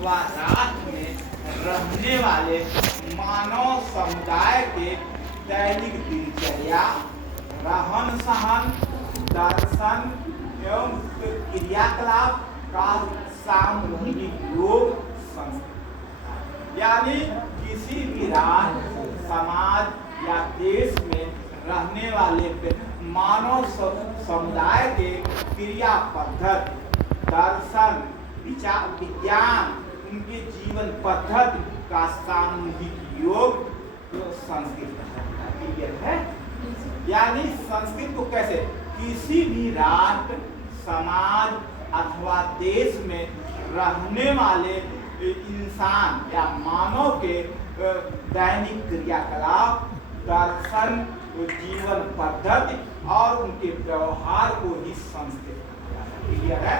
अथवा राष्ट्र में रहने वाले मानव समुदाय के दैनिक दिनचर्या, रहन सहन, दर्शन एवं क्रियाकलाप का सामूहिक योग संस्कृति। यानी किसी भी राष्ट्र, समाज या देश में रहने वाले मानव समुदाय के क्रिया पद्धति, दर्शन, विचार, विज्ञान, उनके जीवन पद्धति का सामूहिक योग संस्कृत है। यानी संस्कृत को कैसे किसी भी राष्ट्र, समाज अथवा देश में रहने वाले इंसान या मानव के दैनिक क्रियाकलाप, दर्शन, जीवन पद्धति और उनके व्यवहार को ही संस्कृत है।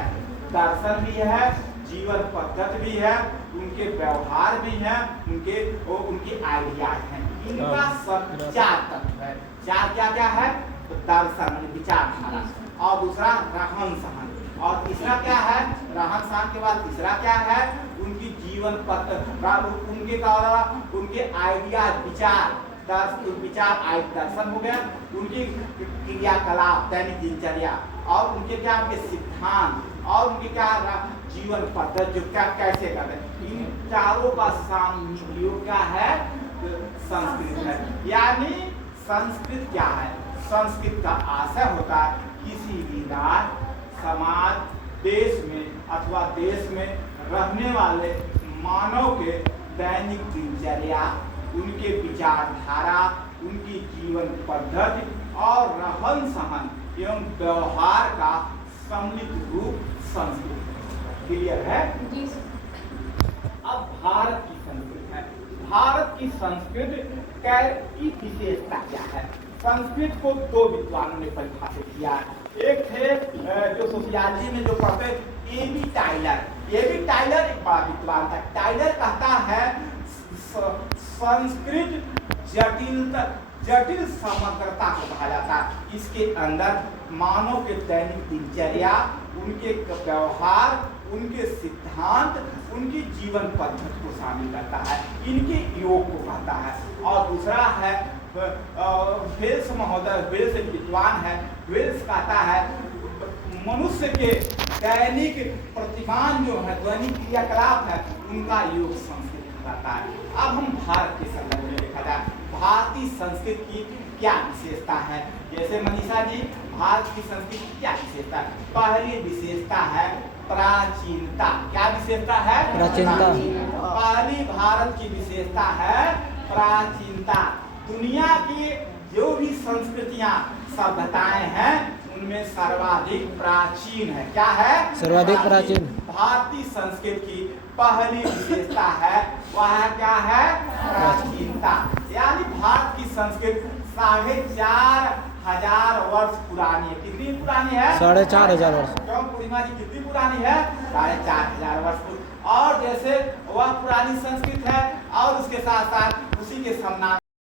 दर्शन भी है, जीवन पद्धति भी है, उनके व्यवहार भी है, उनके आइडियाज हैं। इनका सब चार तत्व है। चार क्या क्या है? तो दर्शन विचारधारा, और दूसरा रहन सहन, और तीसरा क्या है? रहन सहन के बाद तीसरा क्या है? उनकी जीवन पद्धति, उनके आइडियाज, विचार, दर्शन हो गया, उनकी क्रियाकलाप, दैनिक दिनचर्या, और उनके क्या सिद्धांत, और उनके क्या जीवन पद्धति जो क्या कैसे करते हैं। इन चारों का सामूहिक योग क्या है? संस्कृत है। यानी संस्कृत क्या है? संस्कृत का आशय होता है किसी भी राष्ट्र, समाज, देश में अथवा देश में रहने वाले मानव के दैनिक दिनचर्या, उनके विचारधारा, उनकी जीवन पद्धति और रहन सहन एवं व्यवहार का सम्मिलित रूप संस्कृत। क्लियर है? अब भारत की संस्कृति है। भारत की संस्कृति की विशेषता क्या है? संस्कृत को दो विद्वानों ने परिभाषित किया। एक थे जो सोशियोलॉजी में जो पढ़ते ए.बी. टाइलर। ए.बी. टाइलर एक बड़ा विद्वान था। टाइलर कहता है संस्कृत जटिल समग्रता को कहा जाता है। इसके अंदर मानव के दैनिक दिनचर्या, उनके व्यवहार, उनके सिद्धांत, उनकी जीवन पद्धति को शामिल करता है, इनके योग को कहता है। और दूसरा है वेल्स महोदय, वेल्स विद्वान है, वेल्स कहता है मनुष्य के दैनिक प्रतिमान जो है, दैनिक क्रियाकलाप है, उनका योग संस्कृत कहलाता है। अब हम भारत के संदर्भ में देखा जाए, भारतीय संस्कृति की क्या विशेषता है? जैसे मनीषा जी, भारत की संस्कृति की क्या विशेषता है? पहली विशेषता है प्राचीनता। क्या विशेषता है? प्राचीनता। पहली भारत की विशेषता है प्राचीनता। दुनिया की जो भी संस्कृतियां, सभ्यताएं हैं, उनमें सर्वाधिक प्राचीन है। क्या है? सर्वाधिक प्राचीन। भारतीय संस्कृति की पहली विशेषता है, वह क्या है? प्राचीनता। यानी भारत की संस्कृति 4500 वर्ष पुरानी है। कितनी पुरानी है? 4500 वर्ष। क्यों पूर्णिमा जी, कितनी पुरानी है? 4500 वर्ष। और जैसे वह पुरानी संस्कृत है, और उसके साथ साथ उसी के